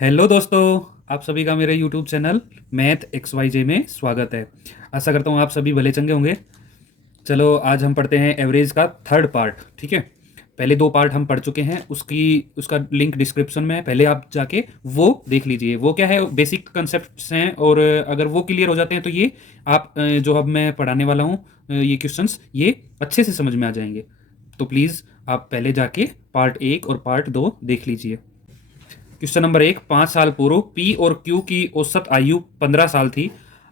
Hello दोस्तों, आप सभी का मेरे YouTube channel math X Y Z में स्वागत है। आशा करता हूँ आप सभी भले चंगे होंगे। चलो आज हम पढ़ते हैं एवरेज का थर्ड पार्ट। ठीक है, पहले दो पार्ट हम पढ़ चुके हैं, उसका लिंक डिस्क्रिप्शन में है, पहले आप जाके वो देख लीजिए। वो क्या है, बेसिक कंसेप्ट्स हैं, और अगर वो क्लियर हो जाते हैं तो ये आप जो अब मैं पढ़ाने वाला हूँ, ये क्वेश्चंस ये अच्छे से समझ में आ जाएंगे। तो प्लीज़ आप पहले जाके पार्ट एक और पार्ट दो देख लीजिए। क्वेश्चन नंबर एक, 5 साल पूर्व पी और क्यू की औसत आयु 15 साल थी।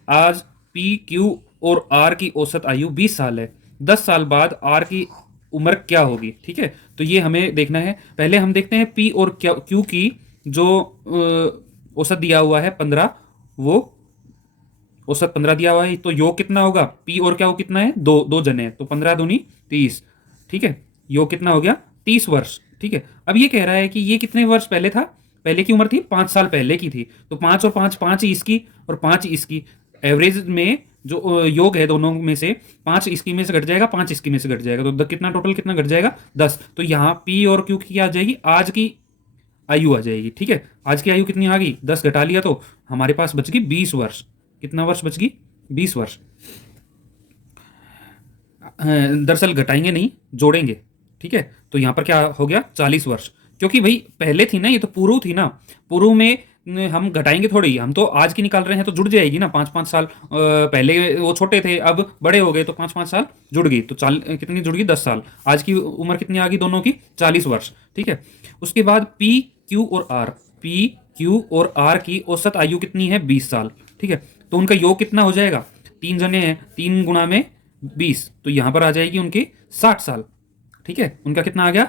आज पी क्यू और आर की औसत आयु 20 साल है। 10 साल बाद आर की उम्र क्या होगी? ठीक है, तो ये हमें देखना है। पहले हम देखते हैं पी और क्यू की जो औसत दिया हुआ है 15, वो औसत 15 दिया हुआ है, तो योग कितना होगा? पी और क्या, वो कितना है, दो दो जने हैं, तो 15 दूनी 30। ठीक है, योग कितना हो गया? 30 वर्ष। ठीक है, अब ये कह रहा है कि ये कितने वर्ष पहले था, पहले की उम्र थी 5 साल पहले की थी, तो 5 और 5, 5 इसकी और 5 इसकी, एवरेज में जो योग है दोनों में से 5 इसकी में से घट जाएगा, 5 इसकी में से घट जाएगा, तो कितना टोटल कितना घट जाएगा? 10। तो यहाँ पी और क्यू की क्या आ जाएगी? आज की आयु आ जाएगी। ठीक है, आज की आयु कितनी आ गई? 10 घटा लिया तो हमारे पास बच गई 20 वर्ष। कितना वर्ष बच गई? 20 वर्ष। दरअसल घटाएंगे नहीं, जोड़ेंगे। ठीक है, तो यहाँ पर क्या हो गया? 40 वर्ष। क्योंकि भाई पहले थी ना, ये तो पूर्व थी ना, पूर्व में हम घटाएंगे थोड़ी, हम तो आज की निकाल रहे हैं, तो जुड़ जाएगी ना। 5 5 साल पहले वो छोटे थे, अब बड़े हो गए, तो 5 5 साल जुड़ गई, तो कितनी जुड़ गई? 10 साल। आज की उम्र कितनी आ गई दोनों की? 40 वर्ष। ठीक है, उसके बाद पी क्यू और आर, पी क्यू और आर की औसत आयु कितनी है? 20 साल। ठीक है, तो उनका योग कितना हो जाएगा? 3 जने हैं, 3 गुणा में 20, तो यहां पर आ जाएगी उनकी 60 साल। ठीक है, उनका कितना आ गया?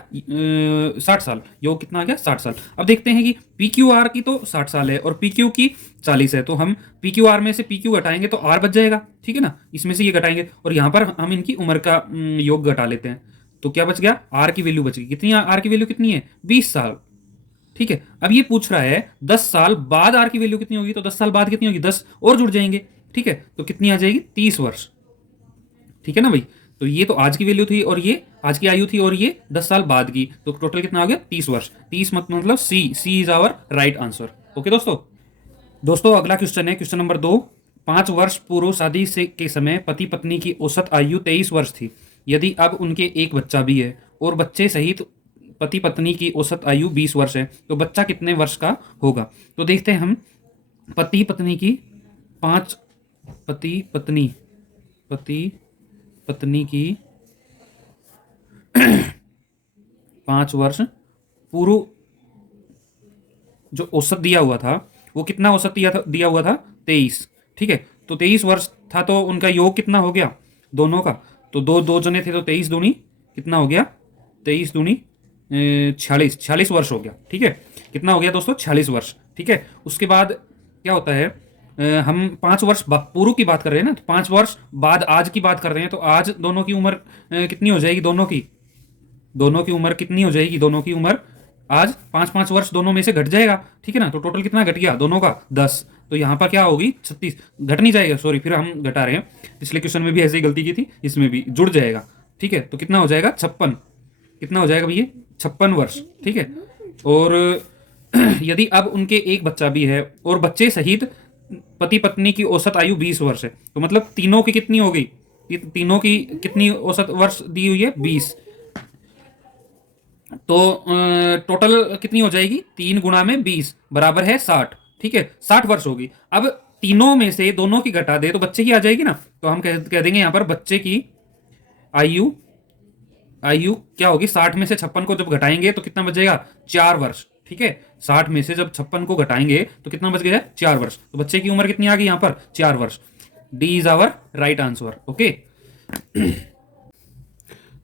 60 साल। योग कितना आ गया? 60 साल। अब देखते हैं कि पी क्यू आर की तो 60 साल है और पी क्यू की 40 है, तो हम पी क्यू आर में से पी क्यू घटाएंगे तो आर बच जाएगा। ठीक है ना, इसमें से ये घटाएंगे और यहाँ पर हम इनकी उम्र का योग घटा लेते हैं, तो क्या बच गया? आर की वैल्यू बच गई। कितनी आर की वैल्यू कितनी है? 20 साल। ठीक है, अब ये पूछ रहा है 10 साल बाद आर की वैल्यू कितनी होगी, तो 10 साल बाद कितनी होगी? 10 और जुड़ जाएंगे। ठीक है, तो कितनी आ जाएगी? 30 वर्ष। ठीक है ना भाई, तो ये तो आज की वैल्यू थी और ये आज की आयु थी, और ये 10 साल बाद की, तो टोटल कितना आ गया? 30 वर्ष। 30 मतलब C is our right answer. Okay दोस्तों। दोस्तों अगला क्वेश्चन है, क्वेश्चन नंबर 2। 5 वर्ष पूर्व शादी से के समय पति पत्नी की औसत आयु 23 वर्ष थी। यदि अब उनके एक बच्चा भी है और बच्चे सहित पति पत्नी की औसत आयु 20 वर्ष है, तो बच्चा कितने वर्ष का होगा? तो देखते हैं हम। पति पत्नी की पांच पति पत्नी पति पत्नी की 5 वर्ष पूर्व जो औसत दिया हुआ था, वो कितना औसत दिया हुआ था? 23। ठीक है, तो 23 वर्ष था, तो उनका योग कितना हो गया दोनों का? तो दो दो जने थे, तो 23 दूनी कितना हो गया? 23 दूनी 46 वर्ष हो गया। ठीक है, कितना हो गया दोस्तों? 46 वर्ष। ठीक है, उसके बाद क्या होता है, हम 5 वर्ष पूर्व की बात कर रहे हैं ना, तो 5 वर्ष बाद आज की बात कर रहे हैं, तो आज दोनों की उम्र कितनी हो जाएगी? दोनों की उम्र कितनी हो जाएगी? दोनों की उम्र आज 5 5 वर्ष दोनों में से घट जाएगा। ठीक है ना, तो टोटल कितना घट गया दोनों का? 10। तो यहाँ पर क्या होगी? 36। घट नहीं जाएगा, सॉरी, फिर हम घटा रहे हैं। पिछले क्वेश्चन में भी ऐसे ही गलती की थी, इसमें भी जुड़ जाएगा। ठीक है, तो कितना हो जाएगा? 56। कितना हो जाएगा भैया? 56 वर्ष। ठीक है, और यदि अब उनके एक बच्चा भी है और बच्चे सहित पति पत्नी की औसत आयु 20 वर्ष है, तो मतलब तीनों की कितनी हो गई? तीनों की कितनी औसत वर्ष दी हुई है? 20। तो टोटल कितनी हो जाएगी? 3 गुणा में 20 बराबर है 60। ठीक है, 60 वर्ष होगी। अब तीनों में से दोनों की घटा दे तो बच्चे की आ जाएगी ना, तो हम कह देंगे यहाँ पर बच्चे की आयु आयु क्या होगी? 60 में से 56 को जब घटाएंगे तो कितना बचेगा? 4 वर्ष। ठीक है, 60 में से जब 56 को घटाएंगे तो कितना बच गया? 4 वर्ष। तो बच्चे की उम्र कितनी आ गई यहाँ पर? 4 वर्ष। D is our right answer. Okay.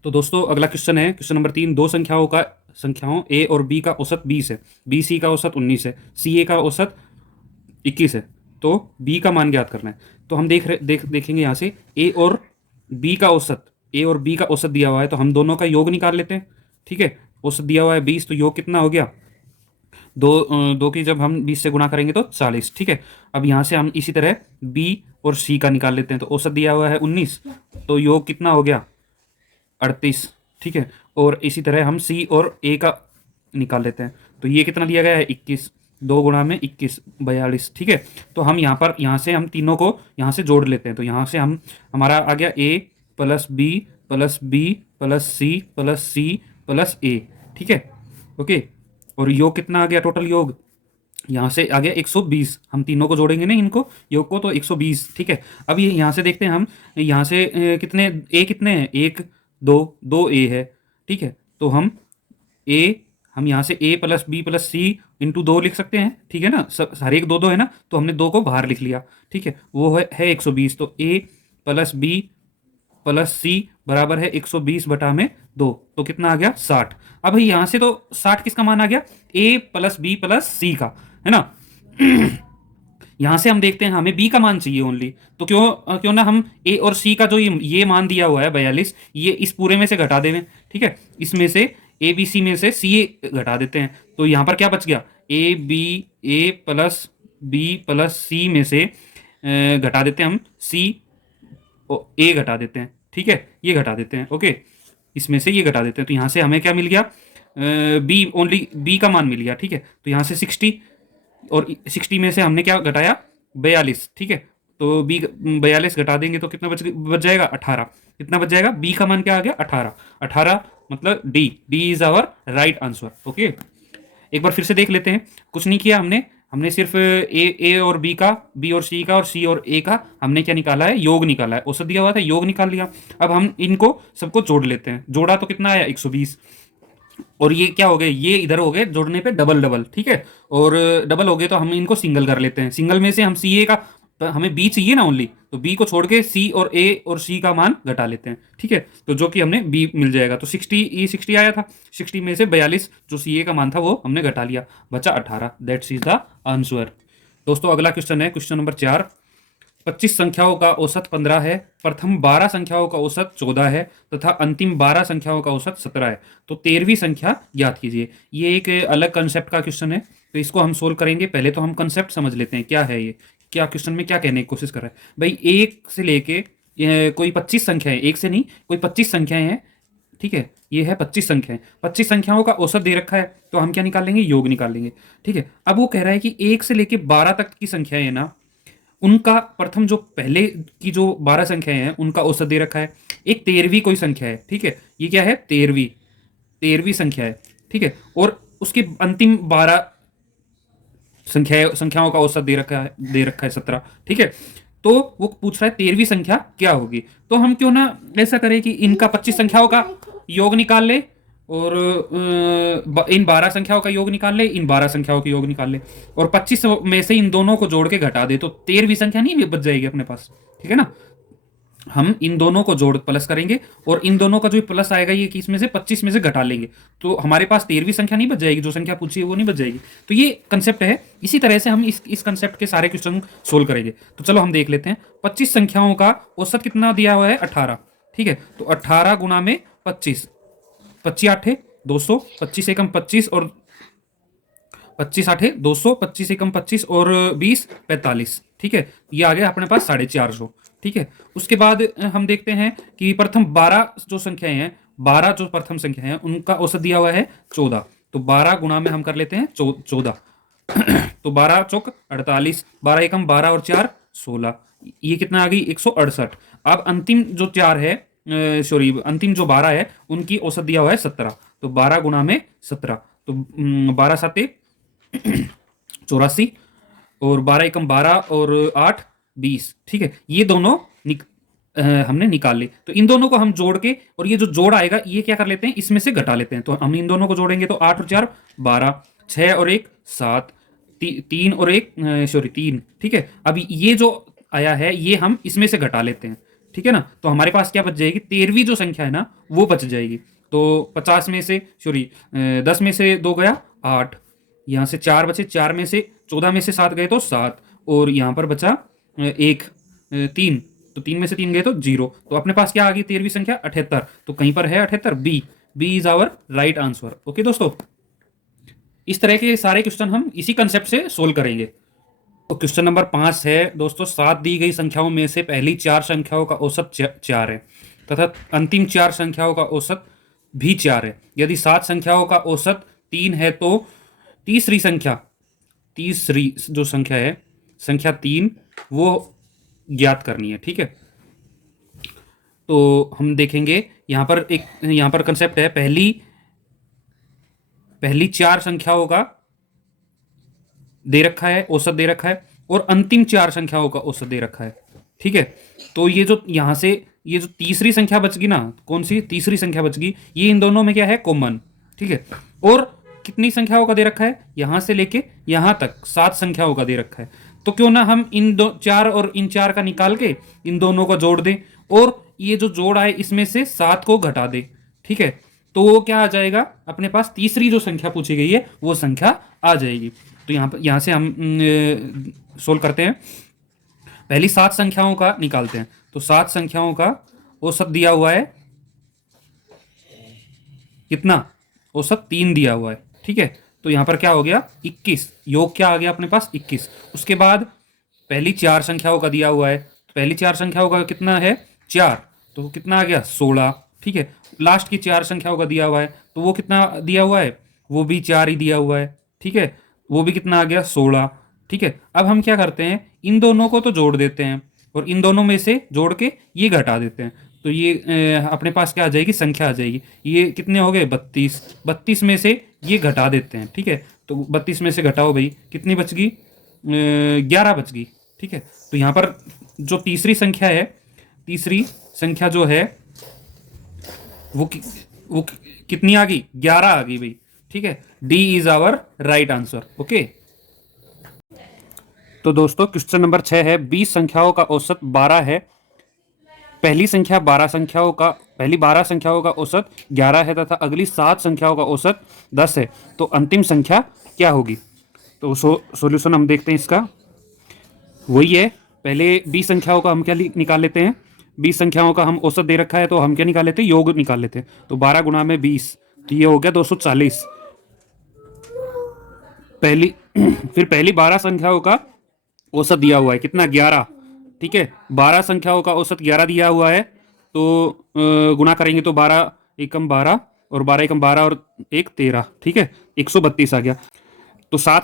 तो दोस्तों अगला क्वेश्चन है, क्वेश्चन नंबर 3। दो संख्याओं ए और बी का औसत 20 है, बी सी का औसत 19 है, सी ए का औसत 21 है, तो बी का मान ज्ञात करना है। तो हम देखेंगे यहाँ से ए और बी का औसत दिया हुआ है, तो हम दोनों का योग निकाल लेते हैं। ठीक है, औसत दिया हुआ है 20, तो योग कितना हो गया? दो की जब हम 20 से गुणा करेंगे तो 40। ठीक है, अब यहाँ से हम इसी तरह बी और सी का निकाल लेते हैं, तो औसत दिया हुआ है 19, तो योग कितना हो गया? 38। ठीक है, और इसी तरह हम सी और ए का निकाल लेते हैं, तो ये कितना दिया गया है? 21। 2 गुणा में 21, 42। ठीक है, तो हम यहाँ से हम तीनों को यहाँ से जोड़ लेते हैं। तो यहाँ से हम हमारा आ गया A plus B plus B plus C plus A. ठीक है, ओके। और योग कितना आ गया, टोटल योग यहाँ से आ गया 120। हम तीनों को जोड़ेंगे ना इनको, योग को, तो 120। ठीक है, अब ये यहाँ से देखते हैं हम, यहाँ से कितने ए कितने हैं, 1 2 2 ए है। ठीक है, तो हम यहाँ से ए प्लस बी प्लस सी इंटू 2 लिख सकते हैं। ठीक है ना, हर एक 2 2 है ना, तो हमने 2 को बाहर लिख लिया। ठीक है, वो है 120। तो ए प्लस बी प्लस सी बराबर है 120 बटा में 2, तो कितना आ गया 60। अब यहाँ से तो 60 किसका मान आ गया, ए प्लस बी प्लस सी का, है ना। यहां से हम देखते हैं हमें बी का मान चाहिए ओनली, तो क्यों ना हम ए और सी का जो ये मान दिया हुआ है 42, ये इस पूरे में से घटा दें। ठीक है, इसमें से ए बी सी में से सी ए घटा देते हैं। तो यहां पर क्या बच गया, ए प्लस बी प्लस सी में से घटा देते हैं हम सी, ए घटा देते हैं। ठीक है, ये घटा देते हैं, ओके, इसमें से ये घटा देते हैं। तो यहाँ से हमें क्या मिल गया, बी, ओनली बी का मान मिल गया। ठीक है, तो यहाँ से 60, और 60 में से हमने क्या घटाया, 42। ठीक है, तो बी 42 घटा देंगे तो कितना बच जाएगा, 18। कितना बच जाएगा, बी का मान क्या आ गया, 18। 18 मतलब D is our right answer. Okay, एक बार फिर से देख लेते हैं। कुछ नहीं किया हमने, सिर्फ ए और बी का, बी और सी का, और सी और ए का हमने क्या निकाला है, योग निकाला है। औसत दिया हुआ था, योग निकाल लिया। अब हम इनको सबको जोड़ लेते हैं। जोड़ा तो कितना आया, 120। और ये क्या हो गए, ये इधर हो गए जोड़ने पे डबल डबल। ठीक है, और डबल हो गए तो हम इनको सिंगल कर लेते हैं। सिंगल में से हम सी ए का, तो हमें बी चाहिए ना ओनली, तो बी को छोड़ के सी और ए और सी का मान घटा लेते हैं। ठीक है, तो जो कि हमें बी मिल जाएगा। तो 60 आया था, 60 में से 42 जो सी ए का मान था वो हमने घटा लिया, बचा 18। That's is the answer. दोस्तों अगला क्वेश्चन है, क्वेश्चन नंबर 4। 25 संख्याओं का औसत 15 है, प्रथम 12 संख्याओं का औसत 14 है तथा अंतिम 12 संख्याओं का औसत 17 है, तो 13वीं संख्या ज्ञात कीजिए। ये एक अलग कंसेप्ट का क्वेश्चन है, तो इसको हम सोल्व करेंगे। पहले तो हम कंसेप्ट समझ लेते हैं, क्या है ये, क्या क्वेश्चन में क्या कहने की कोशिश कर रहा है। भाई एक से लेके कोई 25 संख्याएं, एक से नहीं, कोई 25 संख्याएं हैं। ठीक है, ये है 25 संख्याएं, 25 संख्याओं का औसत दे रखा है, तो हम क्या निकाल लेंगे, योग निकाल लेंगे। ठीक है, अब वो कह रहा है कि 1 से लेके 12 तक की संख्याएं है ना, उनका प्रथम जो पहले की जो 12 संख्याएं हैं उनका औसत दे रखा है। एक 13वीं कोई संख्या है। ठीक है, ये क्या है, 13वीं संख्या है। ठीक है, और उसके अंतिम 12 संख्याओं का औसत दे रखा है 17। ठीक है, तो वो पूछ रहा है 13वीं संख्या क्या होगी। तो हम क्यों ना ऐसा करें कि इनका 25 संख्याओं का योग निकाल ले, और इन 12 संख्याओं का योग निकाल ले, इन 12 संख्याओं का योग निकाल ले, और 25 में से इन दोनों को जोड़ के घटा दे, तो 13वीं संख्या नहीं बच जाएगी अपने पास। ठीक है ना, हम इन दोनों को जोड़ प्लस करेंगे, और इन दोनों का जो प्लस आएगा ये किस में से, 25 में से घटा लेंगे, तो हमारे पास 13वीं संख्या नहीं बच जाएगी, जो संख्या पूछी है वो नहीं बच जाएगी। तो ये कंसेप्ट है। इसी तरह से हम इस कंसेप्ट के सारे क्वेश्चन सोल्व करेंगे। तो चलो हम देख लेते हैं। 25 संख्याओं का औसत कितना दिया हुआ है, 18। ठीक है, तो 18 गुणा में 25, 25 आठे 200, 25 एकम 25, और 25 आठे 200, 25 एकम 25 और 20 45। ठीक है, ये आ गया अपने पास 450। ठीक है, उसके बाद हम देखते हैं कि प्रथम 12 जो संख्याएं हैं, 12 जो प्रथम संख्या है उनका औसत दिया हुआ है 14। तो 12 गुणा में हम कर लेते हैं 14। तो 12 चौक 48, 12 एकम 12 और 4 16, ये कितना आ गई, 168। अब अंतिम जो 4 है, सॉरी अंतिम जो 12 है उनकी औसत दिया हुआ है 17। तो 12 गुणा में 17, तो 12 साते 84, और 12 एकम 12 और 8 20। ठीक है, ये दोनों हमने निकाल ली। तो इन दोनों को हम जोड़ के, और ये जो जोड़ आएगा ये क्या कर लेते हैं, इसमें से घटा लेते हैं। तो हम इन दोनों को जोड़ेंगे तो 8 और 4 12, 6 और 1 7, 3 और 1 सॉरी 3। ठीक है, अभी ये जो आया है ये हम इसमें से घटा लेते हैं। ठीक है ना, तो हमारे पास क्या बच जाएगी, 13वीं जो संख्या है ना वो बच जाएगी। तो 50 में से, सॉरी 10 में से 2 गया 8, यहाँ से 4 बचे, 4 में से 14 में से 7 गए तो 7, और यहाँ पर बचा 1 3, तो 3 में से 3 गए तो 0। तो अपने पास क्या आ गई 13वीं संख्या 78। तो कहीं पर है 78, B is our right answer. Okay दोस्तों, इस तरह के सारे क्वेश्चन हम इसी कंसेप्ट से सोल्व करेंगे। तो क्वेश्चन नंबर 5 है दोस्तों, 7 दी गई संख्याओं में से पहली 4 संख्याओं का औसत 4 है तथा अंतिम 4 संख्याओं का औसत भी 4 है। यदि 7 संख्याओं का औसत 3 है तो तीसरी संख्या तीसरी जो संख्या है, संख्या 3, वो ज्ञात करनी है। ठीक है, तो हम देखेंगे यहाँ पर कंसेप्ट है, पहली 4 संख्याओं का दे रखा है, औसत दे रखा है, और अंतिम 4 संख्याओं का औसत दे रखा है। ठीक है, तो ये जो यहाँ से ये जो तीसरी संख्या बचगी ना, कौन सी तीसरी संख्या बचगी, ये इन दोनों में क्या है, कॉमन। ठीक है, और कितनी संख्याओं का दे रखा है, यहां से लेके यहां तक 7 संख्याओं का दे रखा है। तो क्यों ना हम इन 4 और इन 4 का निकाल के इन दोनों को जोड़ दें, और ये जो जोड़ आए इसमें से 7 को घटा दें। ठीक है, तो वो क्या आ जाएगा, अपने पास तीसरी जो संख्या पूछी गई है वो संख्या आ जाएगी। तो यहाँ से हम सोल्व करते हैं। पहली 7 संख्याओं का निकालते हैं। तो 7 संख्याओं का औसत दिया हुआ है कितना, औसत 3 दिया हुआ है। ठीक है, तो यहां पर क्या हो गया, 21, योग क्या आ गया अपने पास, 21। उसके बाद पहली 4 संख्याओं का दिया हुआ है, तो पहली 4 संख्याओं का कितना है, 4, तो कितना आ गया, 16। ठीक है, लास्ट की 4 संख्याओं का दिया हुआ है, तो वो कितना दिया हुआ है, वो भी 4 ही दिया हुआ है। ठीक है, वो भी कितना आ गया, 16। ठीक है, अब हम क्या करते हैं, इन दोनों को तो जोड़ देते हैं, और इन दोनों में से जोड़ के ये घटा देते हैं। तो ये अपने पास क्या आ जाएगी, संख्या आ जाएगी। ये कितने हो गए, 32। 32 में से ये घटा देते हैं। ठीक है, तो 32 में से घटाओ भाई, कितनी बच गई, 11 बच गई। ठीक है, तो यहाँ पर जो तीसरी संख्या है, तीसरी संख्या जो है वो कितनी आ गई, 11 आ गई भाई। ठीक है, D is our right answer. Okay, तो दोस्तों क्वेश्चन नंबर 6 है, 20 संख्याओं का औसत 12 है। पहली 12 संख्याओं का औसत 11 है तथा अगली 7 संख्याओं का औसत 10 है, तो अंतिम संख्या क्या होगी। तो सॉल्यूशन हम देखते हैं इसका, वही है, पहले 20 संख्याओं का हम क्या निकाल लेते हैं, 20 संख्याओं का हम औसत दे रखा है, तो हम क्या निकाल लेते हैं, योग निकाल लेते हैं। तो 12 गुणा में 20, तो ये हो गया 240। फिर पहली 12 संख्याओं का औसत दिया हुआ है कितना, 11। ठीक है, 12 संख्याओं का औसत 11 दिया हुआ है, तो गुणा करेंगे तो 12 एकम 12 और 12 एकम 12 और 1 13। ठीक है, 132 आ गया। तो 7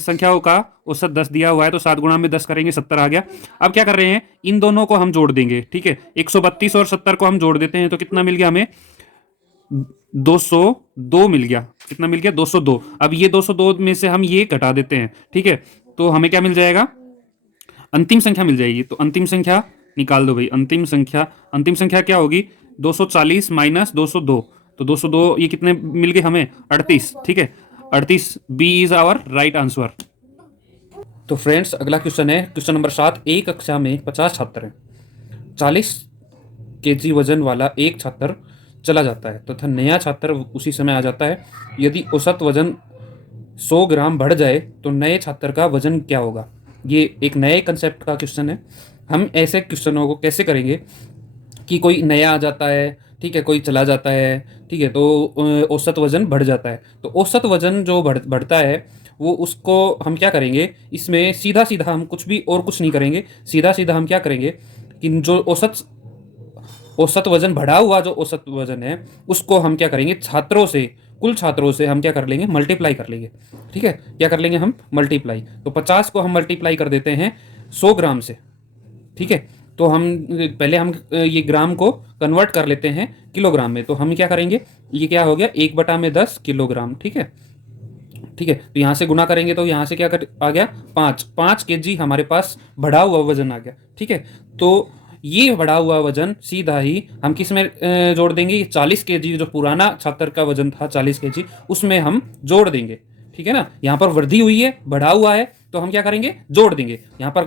संख्याओं का औसत 10 दिया हुआ है, तो 7 गुणा में 10 करेंगे 70 आ गया। अब क्या कर रहे हैं, इन दोनों को हम जोड़ देंगे। ठीक है, 132 और 70 को हम जोड़ देते हैं, तो कितना मिल गया हमें, 202 मिल गया। कितना मिल गया, 202। अब ये 202 में से हम ये घटा देते हैं। ठीक है, तो हमें क्या मिल जाएगा, अंतिम संख्या मिल जाएगी। तो अंतिम संख्या निकाल दो भाई, अंतिम संख्या क्या होगी, 240 माइनस 202, तो 202 ये कितने मिल गए हमें, 38। ठीक है, 38, B is our right answer. तो फ्रेंड्स अगला क्वेश्चन है, क्वेश्चन नंबर 7। एक कक्षा में 50 छात्र हैं, 40 केजी वजन वाला एक छात्र चला जाता है तथा नया छात्र उसी समय आ जाता है। यदि औसत वजन 100 ग्राम बढ़ जाए तो नए छात्र का वजन क्या होगा। ये एक नए कंसेप्ट का क्वेश्चन है। हम ऐसे क्वेश्चनों को कैसे करेंगे कि कोई नया आ जाता है, ठीक है, कोई चला जाता है, ठीक है, तो औसत वजन बढ़ जाता है। तो औसत वजन जो बढ़ता है वो उसको हम क्या करेंगे, इसमें सीधा सीधा हम कुछ भी और कुछ नहीं करेंगे, सीधा सीधा हम क्या करेंगे कि जो औसत वजन बढ़ा हुआ जो औसत वजन है उसको हम क्या करेंगे, कुल छात्रों से हम क्या कर लेंगे, मल्टीप्लाई कर लेंगे। ठीक है, क्या कर लेंगे हम, मल्टीप्लाई। तो 50 को हम मल्टीप्लाई कर देते हैं 100 ग्राम से। ठीक है, तो हम पहले हम ये ग्राम को कन्वर्ट कर लेते हैं किलोग्राम में। तो हम क्या करेंगे, ये क्या हो गया, 1/10 किलोग्राम। ठीक है, ठीक है, तो यहाँ से गुना करेंगे तो यहाँ से क्या आ गया, 5 केजी हमारे पास बढ़ा हुआ वजन आ गया। ठीक है, तो ये बढ़ा हुआ वजन सीधा ही हम किस में जोड़ देंगे, 40 केजी जो पुराना छात्र का वजन था 40 केजी, उसमें हम जोड़ देंगे। ठीक है ना, यहाँ पर वृद्धि हुई है, बढ़ा हुआ है, तो हम क्या करेंगे, जोड़ देंगे। यहाँ पर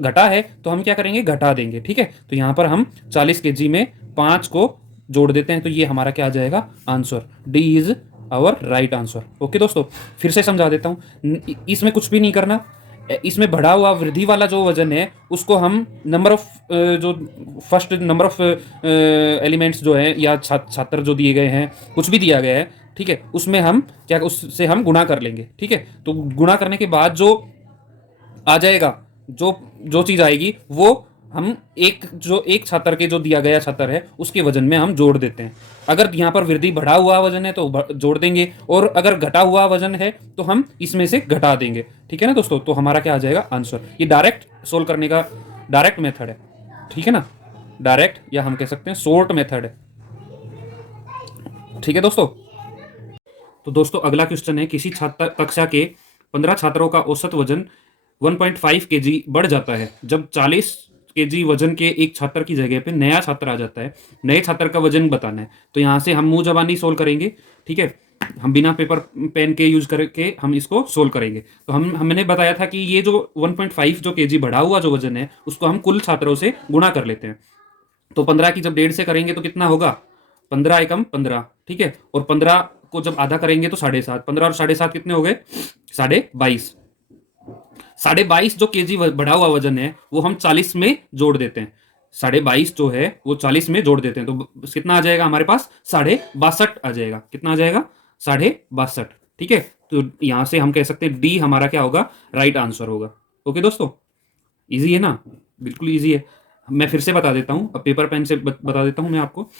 घटा है तो हम क्या करेंगे, घटा देंगे। ठीक है, तो यहाँ पर हम 40 केजी में 5 को जोड़ देते हैं, तो ये हमारा क्या आ जाएगा, answer. D is our right answer. Okay दोस्तों, फिर से समझा देता हूँ, इसमें कुछ भी नहीं करना। इसमें बढ़ा हुआ वृद्धि वाला जो वजन है उसको हम नंबर ऑफ जो फर्स्ट नंबर ऑफ एलिमेंट्स जो है या छात्र जो दिए गए हैं, कुछ भी दिया गया है, ठीक है, उसमें हम क्या, उससे हम गुणा कर लेंगे। ठीक है, तो गुणा करने के बाद जो आ जाएगा, जो चीज़ आएगी वो हम एक छात्र के जो दिया गया छात्र है उसके वजन में हम जोड़ देते हैं। अगर यहाँ पर वृद्धि बढ़ा हुआ वजन है तो जोड़ देंगे, और अगर घटा हुआ वजन है तो हम इसमें से घटा देंगे। ठीक है ना दोस्तों, तो हमारा क्या आ जाएगा आंसर। ये डायरेक्ट सोल्व करने का डायरेक्ट मेथड है, ठीक है ना, डायरेक्ट या हम कह सकते हैं शॉर्ट मेथड है। ठीक है दोस्तों। तो दोस्तों अगला क्वेश्चन है, किसी छात्र कक्षा के 15 छात्रों का औसत वजन 1.5 केजी बढ़ जाता है जब 40 केजी वजन के एक छात्र की जगह पे नया छात्र आ जाता है। नए छात्र का वजन बताना है। तो यहाँ से हम मुंह जबानी सोल्व करेंगे। ठीक है, हम बिना पेपर पेन के यूज करके हम इसको सोल्व करेंगे। तो हमने बताया था कि ये जो 1.5 जो केजी बढ़ा हुआ जो वजन है उसको हम कुल छात्रों से गुणा कर लेते हैं। तो 15 की जब 1.5 से करेंगे तो कितना होगा, 15 एकम 15। ठीक है, और 15 को जब आधा करेंगे तो 7.5। 15 और 7.5 कितने हो गए, 22.5। 22.5 जो केजी बढ़ा हुआ वजन है वो हम 40 में जोड़ देते हैं। 22.5 जो है वो 40 में जोड़ देते हैं तो कितना आ जाएगा हमारे पास, 62.5 आ जाएगा। कितना आ जाएगा, 62.5। ठीक है, तो यहां से हम कह सकते हैं डी हमारा क्या होगा, राइट आंसर होगा। ओके दोस्तों, इजी है ना, बिल्कुल इजी है। मैं फिर से बता देता हूँ, अब पेपर पेन से बता देता हूँ मैं आपको।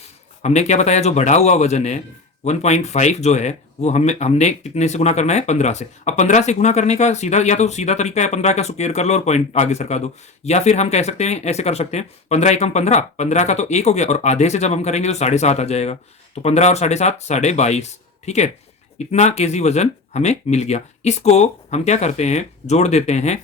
हमने क्या बताया, जो बढ़ा हुआ वजन है 1.5 जो है वो हमने कितने से गुणा करना है, 15 से। अब 15 से गुणा करने का सीधा या तो सीधा तरीका है 15 का स्क्वायर कर लो और पॉइंट आगे सरका दो, या फिर हम कह सकते हैं ऐसे कर सकते हैं 15 एकम 15, 15 का तो 1 हो गया और आधे से जब हम करेंगे तो 7.5 आ जाएगा। तो 15 और 7.5 22.5। ठीक है, इतना केजी वजन हमें मिल गया। इसको हम क्या करते हैं, जोड़ देते हैं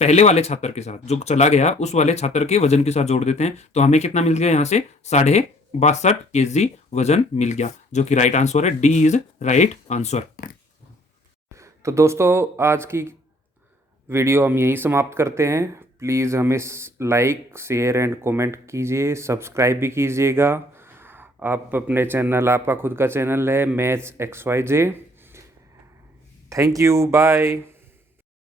पहले वाले छात्र के साथ, जो चला गया उस वाले छात्र के वजन के साथ जोड़ देते हैं। तो हमें कितना मिल गया, यहाँ से 62.5 केजी वजन मिल गया, जो कि राइट आंसर है। D is right answer. तो दोस्तों आज की वीडियो हम यहीं समाप्त करते हैं। प्लीज़ हमें लाइक शेयर एंड कमेंट कीजिए, सब्सक्राइब भी कीजिएगा। आप अपने चैनल, आपका खुद का चैनल है maths XYZ। Thank you, bye.